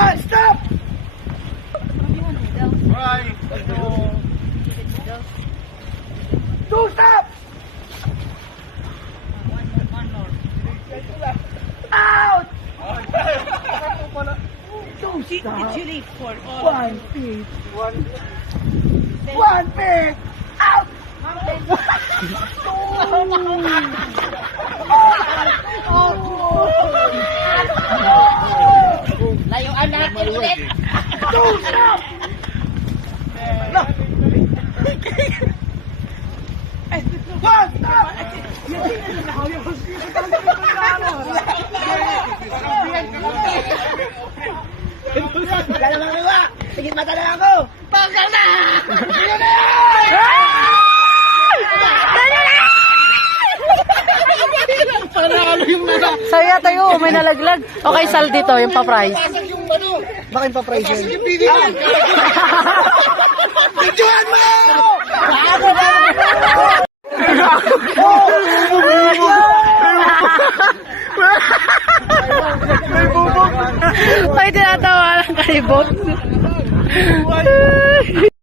One, stop! Right. Two, stop! Out! Two, stop! One feet. One feet. Out! Layuan natin ulit. Two, stop! One, stop! Dalawa na ba? Sige, mata na ako! Bagal na! Sige na yan! Panalo yung nasa. Saya tayo, may nalaglag. Okay, sal dito, yung pa-price. Baka yung pa-price yun. Videoan mo! May tinatawa lang kalibot.